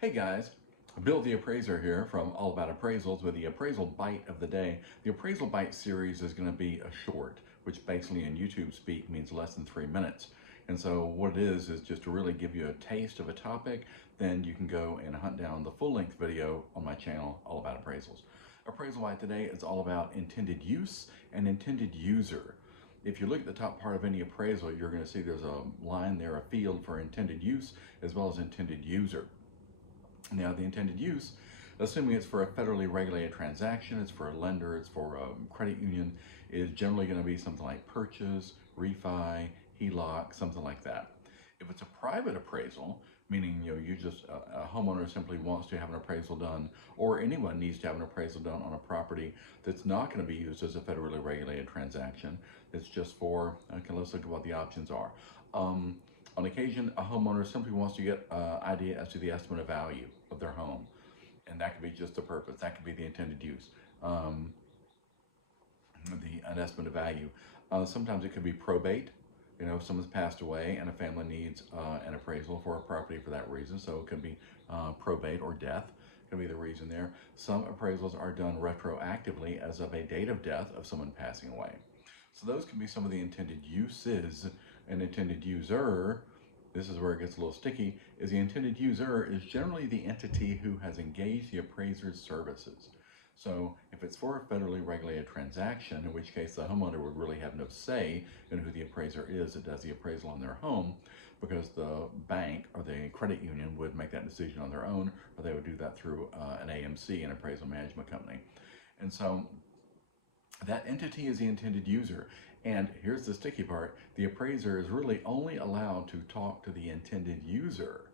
Hey guys, Bill the Appraiser here from All About Appraisals with the Appraisal Bite of the Day. The Appraisal Bite series is going to be a short, which basically in YouTube speak means less than 3 minutes. And so what it is just to really give you a taste of a topic, then you can go and hunt down the full-length video on my channel, All About Appraisals. Appraisal Bite today is all about intended use and intended user. If you look at the top part of any appraisal, you're going to see there's a line there, a field for intended use as well as intended user. Now, the intended use, assuming it's for a federally regulated transaction, it's for a lender, it's for a credit union, is generally going to be something like purchase, refi, HELOC, something like that. If it's a private appraisal, meaning you just a homeowner simply wants to have an appraisal done, or anyone needs to have an appraisal done on a property that's not going to be used as a federally regulated transaction, it's just for, okay, let's look at what the options are. On occasion, a homeowner simply wants to get an idea as to the estimate of value of their home. And that could be just the purpose. That could be the intended use, an estimate of value. Sometimes it could be probate. If someone's passed away and a family needs an appraisal for a property for that reason. So it could be probate or death. Could be the reason there. Some appraisals are done retroactively as of a date of death of someone passing away. So those can be some of the intended uses. An intended user, this is where it gets a little sticky, is the intended user is generally the entity who has engaged the appraiser's services. So if it's for a federally regulated transaction, in which case the homeowner would really have no say in who the appraiser is that does the appraisal on their home, because the bank or the credit union would make that decision on their own, or they would do that through an AMC, an appraisal management company. And so that entity is the intended user. And here's the sticky part. The appraiser is really only allowed to talk to the intended user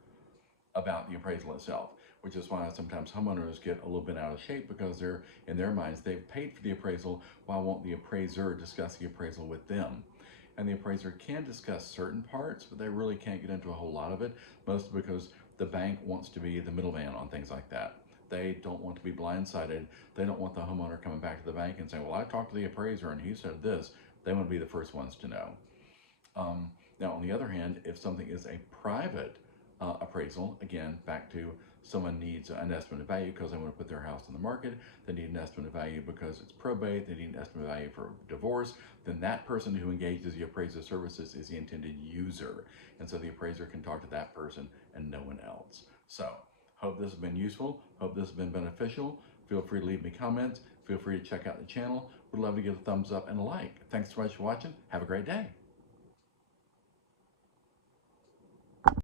about the appraisal itself, which is why sometimes homeowners get a little bit out of shape because they're, in their minds, they've paid for the appraisal. Why won't the appraiser discuss the appraisal with them? And the appraiser can discuss certain parts, but they really can't get into a whole lot of it, mostly because the bank wants to be the middleman on things like that. They don't want to be blindsided. They don't want the homeowner coming back to the bank and saying, well, I talked to the appraiser and he said this. They want to be the first ones to know. Now, on the other hand, if something is a private appraisal, again, back to someone needs an estimate of value because they want to put their house on the market, they need an estimate of value because it's probate, they need an estimate of value for divorce, then that person who engages the appraiser services is the intended user. And so the appraiser can talk to that person and no one else. So, hope this has been useful. Hope this has been beneficial. Feel free to leave me comments. Feel free to check out the channel. Would love to give a thumbs up and a like. Thanks so much for watching. Have a great day.